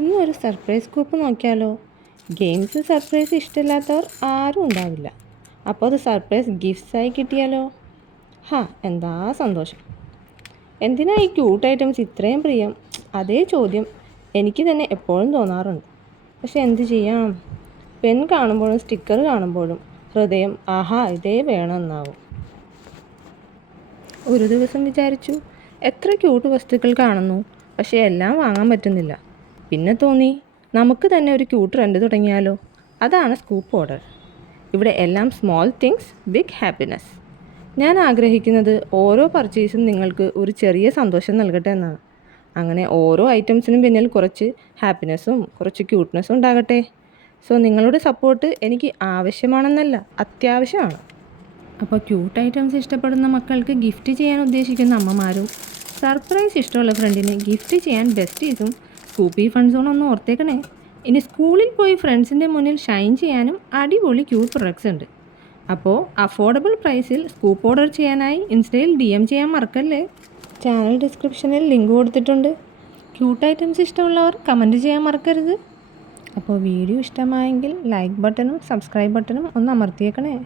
ഇന്നൊരു surprise scoop നോക്കിയാലോ? Games surprise ഇഷ്ടമില്ലാത്തവർ ആരും ഉണ്ടാവില്ല. അപ്പോൾ അത് സർപ്രൈസ് ഗിഫ്റ്റ്സായി കിട്ടിയാലോ? എന്താ സന്തോഷം! എന്തിനാ ഈ ക്യൂട്ട് ഐറ്റംസ് ഇത്രയും പ്രിയം? അതേ ചോദ്യം എനിക്ക് തന്നെ എപ്പോഴും തോന്നാറുണ്ട്. പക്ഷെ എന്ത് ചെയ്യാം, പെൻ കാണുമ്പോഴും സ്റ്റിക്കർ കാണുമ്പോഴും ഹൃദയം ഇതേ വേണമെന്നാവും. ഒരു ദിവസം വിചാരിച്ചു, എത്ര ക്യൂട്ട് വസ്തുക്കൾ കാണുന്നു, പക്ഷേ എല്ലാം വാങ്ങാൻ പറ്റുന്നില്ല. പിന്നെ തോന്നി, നമുക്ക് തന്നെ ഒരു ക്യൂട്ട് ട്രെൻഡ് തുടങ്ങിയാലോ? അതാണ് സ്കൂപ്പ് ഓർഡർ. ഇവിടെ എല്ലാം സ്മോൾ തിങ്സ് ബിഗ് ഹാപ്പിനെസ്. ഞാൻ ആഗ്രഹിക്കുന്നത് ഓരോ പർച്ചേസും നിങ്ങൾക്ക് ഒരു ചെറിയ സന്തോഷം നൽകട്ടെ എന്നാണ്. അങ്ങനെ ഓരോ ഐറ്റംസിനും പിന്നിൽ കുറച്ച് ഹാപ്പിനെസ്സും കുറച്ച് ക്യൂട്ട്നെസ്സും ഉണ്ടാകട്ടെ. സോ നിങ്ങളുടെ സപ്പോർട്ട് എനിക്ക് ആവശ്യമാണെന്നല്ല, അത്യാവശ്യമാണ്. അപ്പോൾ ക്യൂട്ട് ഐറ്റംസ് ഇഷ്ടപ്പെടുന്ന മക്കൾക്ക് ഗിഫ്റ്റ് ചെയ്യാൻ ഉദ്ദേശിക്കുന്ന അമ്മമാരും സർപ്രൈസ് ഇഷ്ടമുള്ള ഫ്രണ്ടിന് ഗിഫ്റ്റ് ചെയ്യാൻ ബെസ്റ്റീസും സ്കൂപ്പി ഫൺ സോൺ ഒന്ന് ഓർത്തേക്കണേ. ഇനി സ്കൂളിൽ പോയി ഫ്രണ്ട്സിൻ്റെ മുന്നിൽ ഷൈൻ ചെയ്യാനും അടിപൊളി ക്യൂട്ട് പ്രൊഡക്ട്സ് ഉണ്ട്. അപ്പോൾ അഫോർഡബിൾ പ്രൈസിൽ സ്കൂപ്പ് ഓർഡർ ചെയ്യാനായി ഇൻസ്റ്റയിൽ DM ചെയ്യാൻ മറക്കല്ലേ. ചാനൽ ഡിസ്ക്രിപ്ഷനിൽ ലിങ്ക് കൊടുത്തിട്ടുണ്ട്. ക്യൂട്ട് ഐറ്റംസ് ഇഷ്ടമുള്ളവർ കമൻറ്റ് ചെയ്യാൻ മറക്കരുത്. അപ്പോൾ വീഡിയോ ഇഷ്ടമായെങ്കിൽ ലൈക്ക് ബട്ടണും സബ്സ്ക്രൈബ് ബട്ടണും ഒന്ന് അമർത്തിയേക്കണേ.